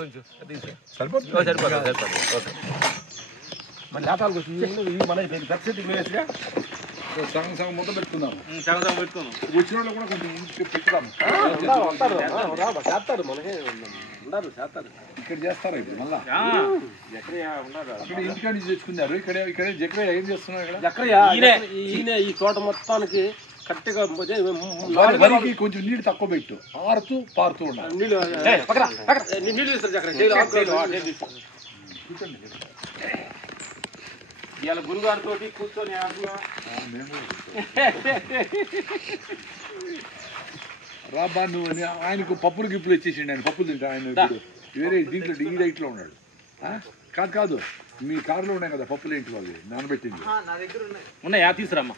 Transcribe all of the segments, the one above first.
కొంచెం సరిపోతుంది. మన లేపాలకు వచ్చింది మన వేసిగా సగం సగం ముద్ద పెట్టుకుందాము. వచ్చిన వాళ్ళు కూడా కొంచెం పెట్టుదాము. చేస్తారు మనకే ఉండరు, చేస్తారు. ఇక్కడ చేస్తారా ఇప్పుడు మళ్ళా ఇక్కడ ఇంటికాడ నుంచి తెచ్చుకున్నారు. ఇక్కడ జక్రయ్య ఏం చేస్తున్నారు? ఈయన ఈ తోట మొత్తానికి కరెక్ట్గా వరికి కొంచెం నీళ్ళు తక్కువ పెట్టు, ఆరుతూ పారుతూ ఉండాలి. నీళ్ళు ఇవాళ గురుగారితో కూర్చొని రాబా నువ్వు ఆయనకు పప్పులు గిప్పులు ఇచ్చేసిండి. ఆయన పప్పులు తింటా. ఆయన వేరే దీంట్లో ఈ డైట్లో ఉన్నాడు. కాదు మీ కారులో ఉన్నాయి కదా పప్పులు, ఏంటి వాళ్ళు నానబెట్టింది ఉన్నాయా? తీసుకురామ్మా.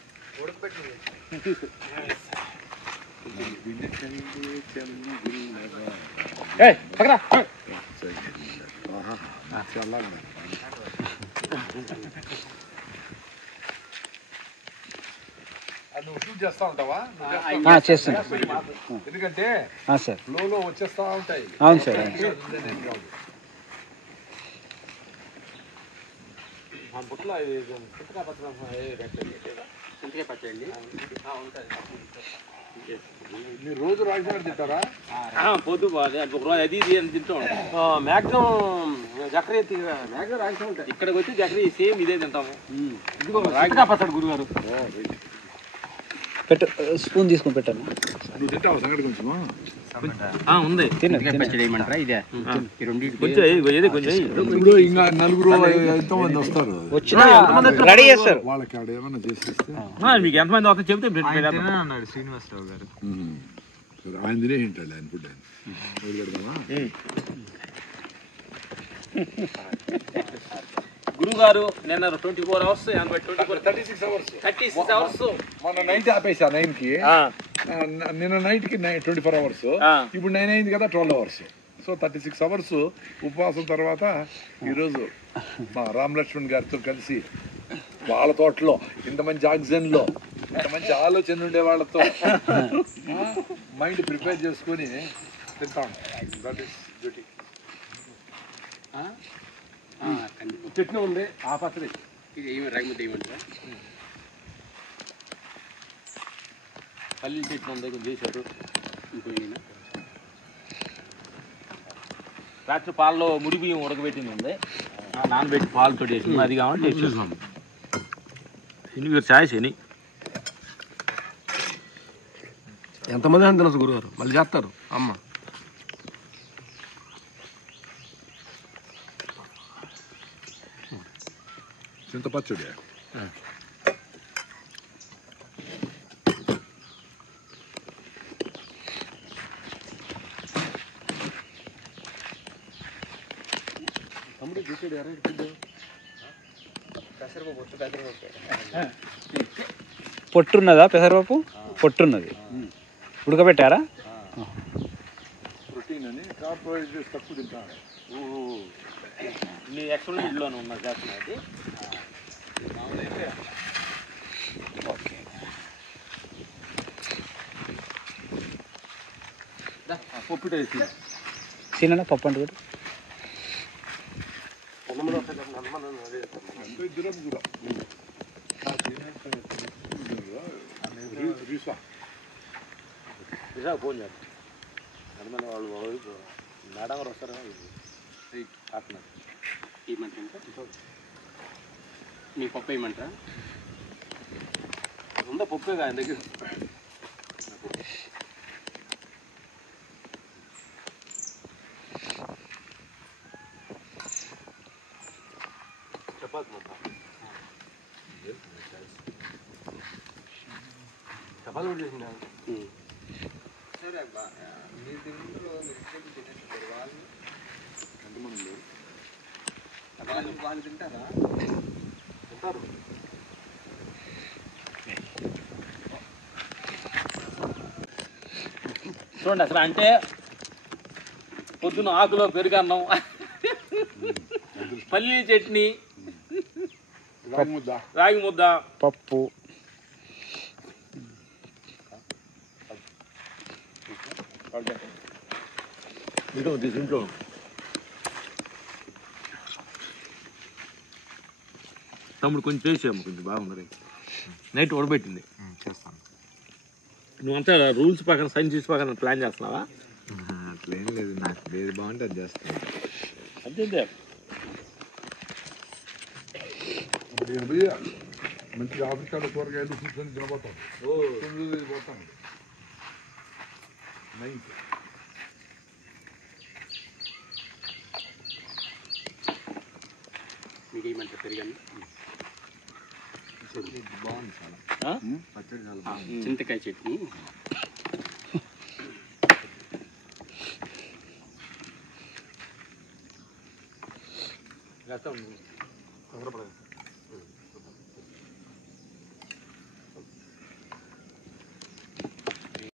నువ్వు షూట్ చేస్తా ఉంటావా? చేస్తున్నా. ఎందుకంటే ఫ్లోలో వచ్చేస్తా ఉంటాయి. అవును సార్. బుట్ల మీరు రోజు రాజధాని తింటారా? పొద్దు ఒక రోజు అది ఇది అని తింటాం. మ్యాక్సిమం జక్రీ మ్యాక్సిమం రాజధాని ఉంటాయి. ఇక్కడికి వచ్చి జక్రీ సేమ్ ఇదే తింటాము. పచ్చడి గురుగారు పెట్టు, స్పూన్ తీసుకొని పెట్టాను. నువ్వు తింటావా సంగటి? కొంచెం ఉంది. ఇప్పుడు ఇంకా నలుగురు ఎంతో మంది వస్తారు, రెడీ చేస్తారు. వాళ్ళకి ఆడ ఏమన్నా చేసేస్తే మీకు ఎంతమంది వస్తా చెప్తే అన్నాడు శ్రీనివాసరావు గారు. సరే ఆయన తినే ఉంటాడు. ఆయన ఫుడ్ ఆయన పెడదామా? గురుగారు నిన్న 24 hours 36 hours మొన్న నైట్ ఆపేసా 9కి. నిన్న నైట్కి 24 hours. ఇప్పుడు 9 అయింది కదా, 12 hours. సో 36 hours ఉపవాసం తర్వాత ఈరోజు మా రామ్ లక్ష్మణ్ గారితో కలిసి వాళ్ళ తోటలో ఇంత మంచి ఆక్సిజన్లో ఇంత మంచి ఆలోచన ఉండే వాళ్ళతో మైండ్ ప్రిపేర్ చేసుకొని తింటాం. That is beauty. చెట్టు ఉంది ఆ పచ్చడి. పల్లి చెట్లు ఉంది, కొంచెం చేశారు. రాత్రి పాలలో ముడి బియ్యం ఉడకబెట్టింది ఉంది, నానబెట్టి పాలతో చేసింది. అది కావాలి టేస్ట్ చేస్తున్నాం. శని మీరు ఛాయ్ శని ఎంతమంది అని తెలుసు గురుగారు, మళ్ళీ చేస్తారు అమ్మ. చింత పచ్చడి పొట్టున్నదా పెసరపప్పు? పొట్టున్నది. ఉడకబెట్టారా? ప్రోటీన్ అని కార్బోహైడ్రేట్స్ తక్కువ తింటాను. నీ ఎక్స్పెరిమెంట్లోనే ఉన్నారు చేస్తున్నది. ఓకే. పప్పు టేస్ట్ తిననా పప్పు అంటే కూడా ఫోన్ చేస్తాను. హనుమాన్ వాళ్ళు మేడం గారు వస్తారు కాకినాడ. ఏమంటారు నీ పప్పు వేయమంటారా? ఉందా పప్పు ఆయన దగ్గర? చపాతి చపాతి కూడా చేసిందా? సరే అబ్బా, మీ తిరుగులో వాళ్ళు తింటారా? తింటారు. చూడండి అసలు అంటే పొద్దున ఆకులో పెరుగన్నం, పల్లి చట్నీ, రాగి ముద్ద, పప్పు. ఇంట్లో తమ్ముడు కొంచెం చేసాము, కొంచెం బాగుంది. నైట్ ఉడబెట్టింది చేస్తాను. నువ్వంతా రూల్స్ ప్రకారం సైన్స్ ప్రకారం ప్లాన్ చేస్తున్నావా? అట్లేం లేదు, నాకు ఏది బాగుంటే అది చేస్తాను. అంతే. నేను పోయి మంచిగా ఆఫ్రికాలో కూరగాయలు కూర్చొని తినబోతాం. పోతాను నైట్. మీకు ఏమంటారు పెరిగాను బాగుంది చాలా, పచ్చడి చాలా బాగుంది. చింతకాయ చట్నీ తొందరపడదు.